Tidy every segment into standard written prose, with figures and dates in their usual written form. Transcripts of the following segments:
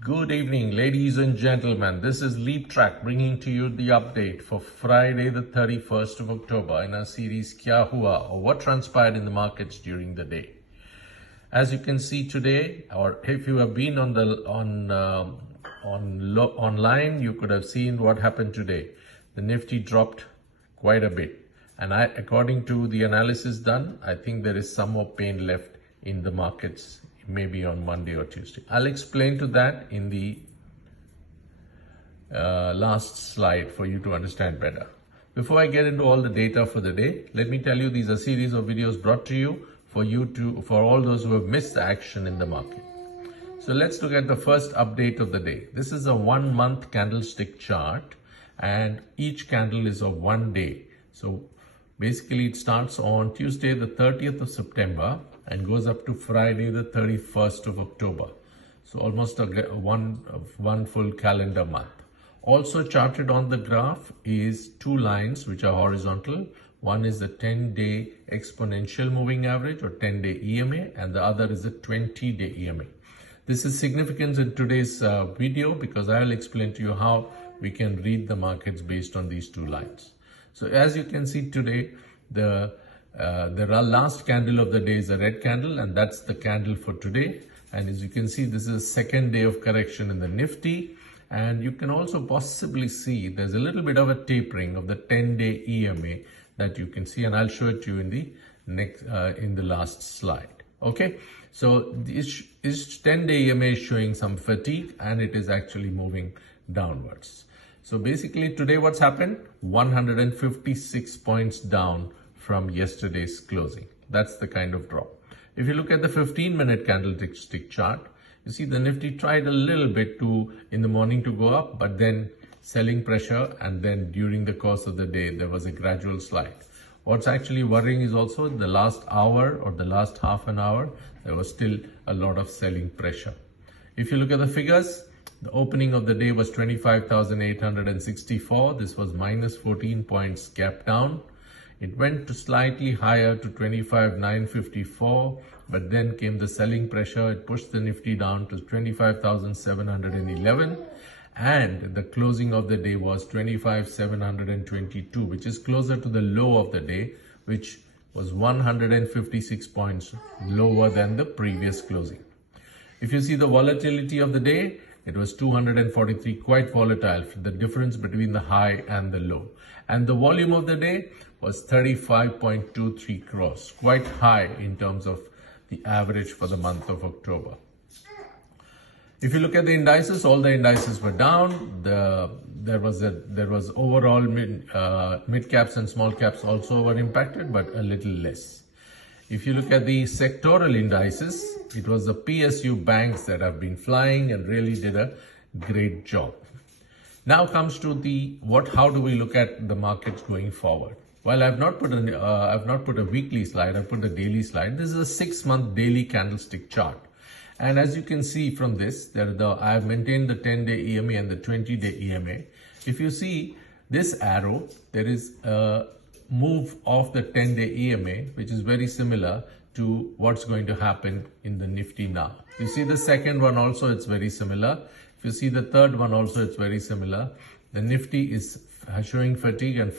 Good evening, ladies and gentlemen. This is LEAPTRAC bringing to you the update for Friday, the 31st of October in our series Kya Hua, or what transpired in the markets during the day. As you can see today, or if you have been online, you could have seen what happened today. The Nifty dropped quite a bit, and according to the analysis done, I think there is some more pain left in the markets, maybe on Monday or Tuesday. I'll explain to that in the last slide for you to understand better. Before I get into all the data for the day, let me tell you these are a series of videos brought to you for all those who have missed the action in the market. So let's look at the first update of the day. This is a 1 month candlestick chart, and each candle is of 1 day. So basically it starts on Tuesday the 30th of September and goes up to Friday the 31st of October. So almost one full calendar month. Also charted on the graph is two lines which are horizontal. One is the 10-day exponential moving average or 10-day EMA, and the other is the 20-day EMA. This is significant in today's video because I will explain to you how we can read the markets based on these two lines. So as you can see today, the last candle of the day is a red candle, and that's the candle for today. And as you can see, this is the second day of correction in the Nifty. And you can also possibly see there's a little bit of a tapering of the 10-day EMA that you can see, and I'll show it to you in the next in the last slide. Okay, so this 10-day EMA is showing some fatigue, and it is actually moving downwards. So basically today what's happened? 156 points down from yesterday's closing. That's the kind of drop. If you look at the 15-minute candlestick chart, you see the Nifty tried a little bit in the morning to go up, but then selling pressure, and then during the course of the day there was a gradual slide. What's actually worrying is also the last hour or the last half an hour, there was still a lot of selling pressure. If you look at the figures, the opening of the day was 25,864. This was minus 14 points gap down. It went to slightly higher to 25,954, but then came the selling pressure. It pushed the Nifty down to 25,711, and the closing of the day was 25,722, which is closer to the low of the day, which was 156 points lower than the previous closing. If you see the volatility of the day, it was 243, quite volatile, the difference between the high and the low. And the volume of the day was 35.23 crores, quite high in terms of the average for the month of October. If you look at the indices, all the indices were down. There was overall mid caps and small caps also were impacted, but a little less. If you look at the sectoral indices, it was the PSU banks that have been flying and really did a great job. Now comes to how do we look at the markets going forward? Well, I've not put a weekly slide. I've put a daily slide. This is a 6-month daily candlestick chart, and as you can see from this, I have maintained the 10-day EMA and the 20-day EMA. If you see this arrow, there is a move of the 10-day EMA, which is very similar to what's going to happen in the Nifty now. You see the second one also, it's very similar. If you see the third one also, it's very similar. The Nifty is showing fatigue and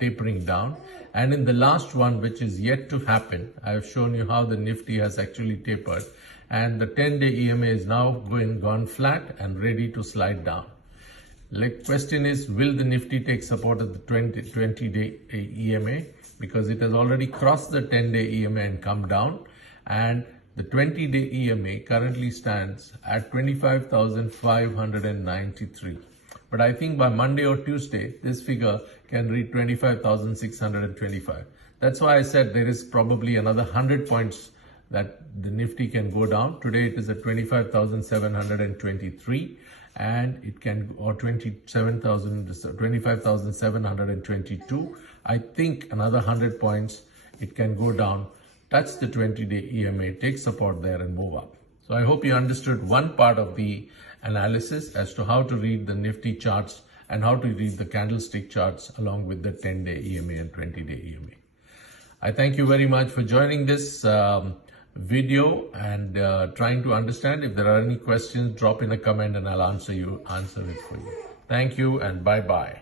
tapering down. And in the last one, which is yet to happen, I have shown you how the Nifty has actually tapered. And the 10-day EMA is now gone flat and ready to slide down. The question is, will the Nifty take support of the 20-day EMA? Because it has already crossed the 10-day EMA and come down. And the 20-day EMA currently stands at 25,593. But I think by Monday or Tuesday, this figure can reach 25,625. That's why I said there is probably another 100 points that the Nifty can go down. Today it is at 25,723, and it can, or 25,722. I think another 100 points, it can go down, touch the 20-day EMA, take support there and move up. So I hope you understood one part of the analysis as to how to read the Nifty charts and how to read the candlestick charts along with the 10-day EMA and 20-day EMA. I thank you very much for joining this video and trying to understand. If there are any questions, drop in a comment and I'll answer it for you. Thank you and bye-bye.